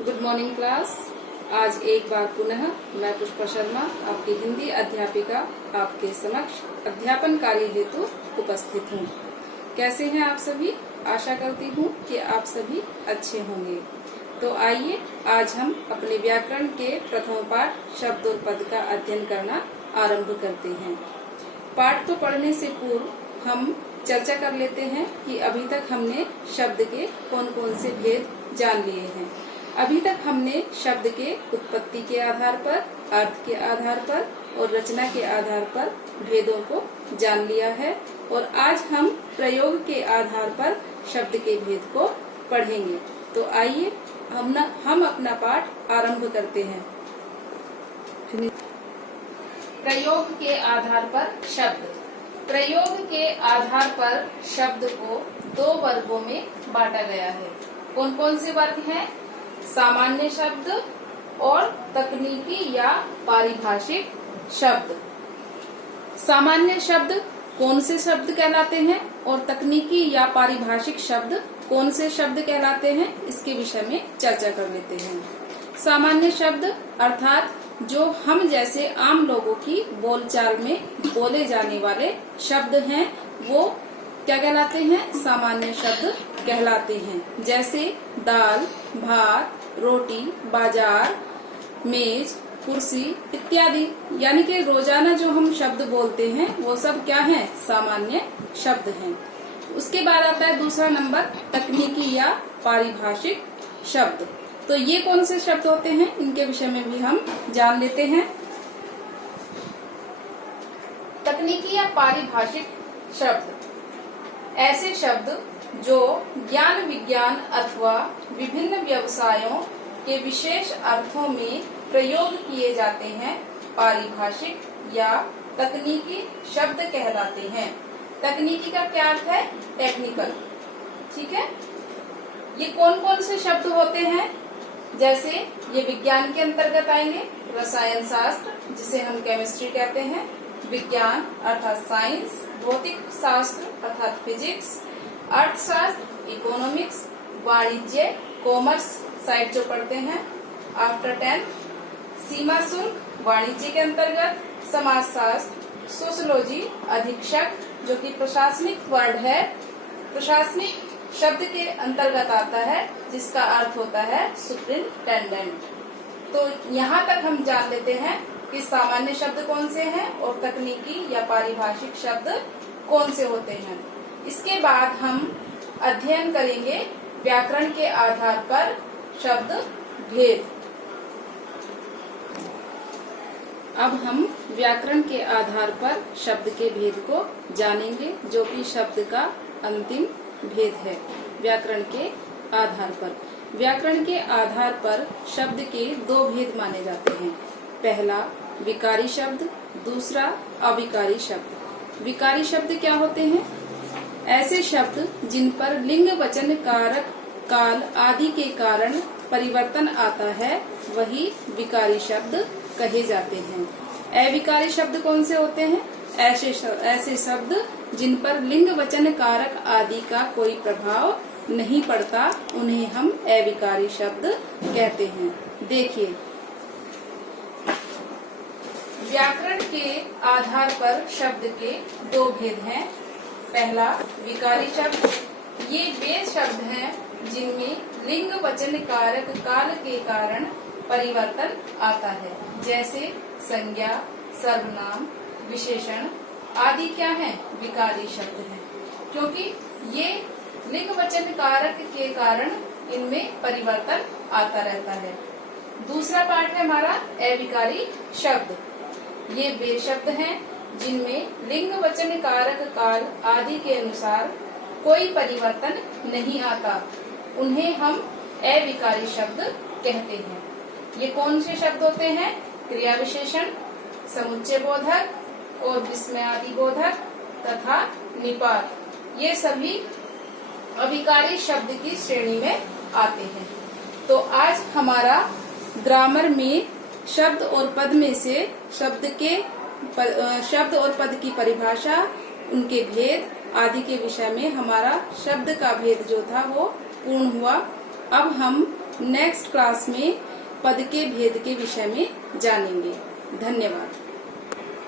Good morning class. आज एक बार पुनः मैं पुष्पा शर्मा आपकी हिंदी अध्यापिका आपके समक्ष अध्यापन कार्य हेतु उपस्थित हूँ। कैसे हैं आप सभी? आशा करती हूँ कि आप सभी अच्छे होंगे। तो आइए आज हम अपने व्याकरण के प्रथम पाठ शब्द और पद का अध्ययन करना आरंभ करते हैं। पाठ को पढ़ने से पूर्व हम चर्चा कर लेते हैं कि अभी तक हमने शब्द के कौन कौन से भेद जान लिए हैं। अभी तक हमने शब्द के उत्पत्ति के आधार पर, अर्थ के आधार पर और रचना के आधार पर भेदों को जान लिया है और आज हम प्रयोग के आधार पर शब्द के भेद को पढ़ेंगे। तो आइए हम अपना पाठ आरंभ करते हैं। प्रयोग के आधार पर शब्द। प्रयोग के आधार पर शब्द को दो वर्गों में बांटा गया है। कौन कौन से वर्ग हैं? सामान्य शब्द और तकनीकी या पारिभाषिक शब्द। सामान्य शब्द कौन से शब्द कहलाते हैं और तकनीकी या पारिभाषिक शब्द कौन से शब्द कहलाते हैं, इसके विषय में चर्चा कर लेते हैं। सामान्य शब्द अर्थात जो हम जैसे आम लोगों की बोलचाल में बोले जाने वाले शब्द हैं, वो क्या कहलाते हैं? सामान्य शब्द कहलाते हैं। जैसे दाल, भात, रोटी, बाजार, मेज, कुर्सी इत्यादि। यानी कि रोजाना जो हम शब्द बोलते हैं वो सब क्या हैं? सामान्य शब्द हैं। उसके बाद आता है दूसरा नंबर तकनीकी या पारिभाषिक शब्द। तो ये कौन से शब्द होते हैं, इनके विषय में भी हम जान लेते हैं। तकनीकी या पारिभाषिक शब्द ऐसे शब्द जो ज्ञान विज्ञान अथवा विभिन्न व्यवसायों के विशेष अर्थों में प्रयोग किए जाते हैं, पारिभाषिक या तकनीकी शब्द कहलाते हैं। तकनीकी का क्या अर्थ है? टेक्निकल। ठीक है। ये कौन कौन से शब्द होते हैं? जैसे ये विज्ञान के अंतर्गत आएंगे, रसायन शास्त्र जिसे हम केमिस्ट्री कहते हैं, विज्ञान अर्थात साइंस, भौतिक शास्त्र अर्थात फिजिक्स, अर्थशास्त्र इकोनॉमिक्स, वाणिज्य कॉमर्स साइड जो पढ़ते हैं आफ्टर 10, सीमा शुल्क वाणिज्य के अंतर्गत, समाजशास्त्र, सोशियोलॉजी अधीक्षक जो कि प्रशासनिक वर्ड है, प्रशासनिक शब्द के अंतर्गत आता है जिसका अर्थ होता है सुपरिंटेंडेंट। तो यहाँ तक हम जान लेते हैं कि सामान्य शब्द कौन से हैं और तकनीकी या पारिभाषिक शब्द कौन से होते हैं। इसके बाद हम अध्ययन करेंगे व्याकरण के आधार पर शब्द भेद। अब हम व्याकरण के आधार पर शब्द के भेद को जानेंगे, जो कि शब्द का अंतिम भेद है। व्याकरण के आधार पर, व्याकरण के आधार पर शब्द के दो भेद माने जाते हैं। पहला विकारी शब्द, दूसरा अविकारी शब्द। विकारी शब्द क्या होते हैं? ऐसे शब्द जिन पर लिंग, वचन, कारक, काल आदि के कारण परिवर्तन आता है, वही विकारी शब्द कहे जाते हैं। अविकारी शब्द कौन से होते हैं? ऐसे शब्द जिन पर लिंग, वचन, कारक आदि का कोई प्रभाव नहीं पड़ता, उन्हें हम अविकारी शब्द कहते हैं। देखिए, व्याकरण के आधार पर शब्द के दो भेद हैं। पहला विकारी शब्द। ये वे शब्द हैं जिनमें लिंग, वचन, कारक, काल के कारण परिवर्तन आता है। जैसे संज्ञा, सर्वनाम, विशेषण आदि क्या हैं? विकारी शब्द हैं, क्योंकि ये लिंग, वचन, कारक के कारण इनमें परिवर्तन आता रहता है। दूसरा पार्ट है हमारा अविकारी शब्द। ये वे शब्द हैं जिनमें लिंग, वचन, कारक, काल आदि के अनुसार कोई परिवर्तन नहीं आता, उन्हें हम अविकारी शब्द कहते हैं। ये कौन से शब्द होते हैं? क्रिया विशेषण, समुच्चय बोधक और विस्मयादि बोधक तथा निपात। ये सभी अविकारी शब्द की श्रेणी में आते हैं। तो आज हमारा ग्रामर में शब्द और पद में से शब्द और पद की परिभाषा, उनके भेद आदि के विषय में हमारा शब्द का भेद जो था वो पूर्ण हुआ। अब हम नेक्स्ट क्लास में पद के भेद के विषय में जानेंगे। धन्यवाद।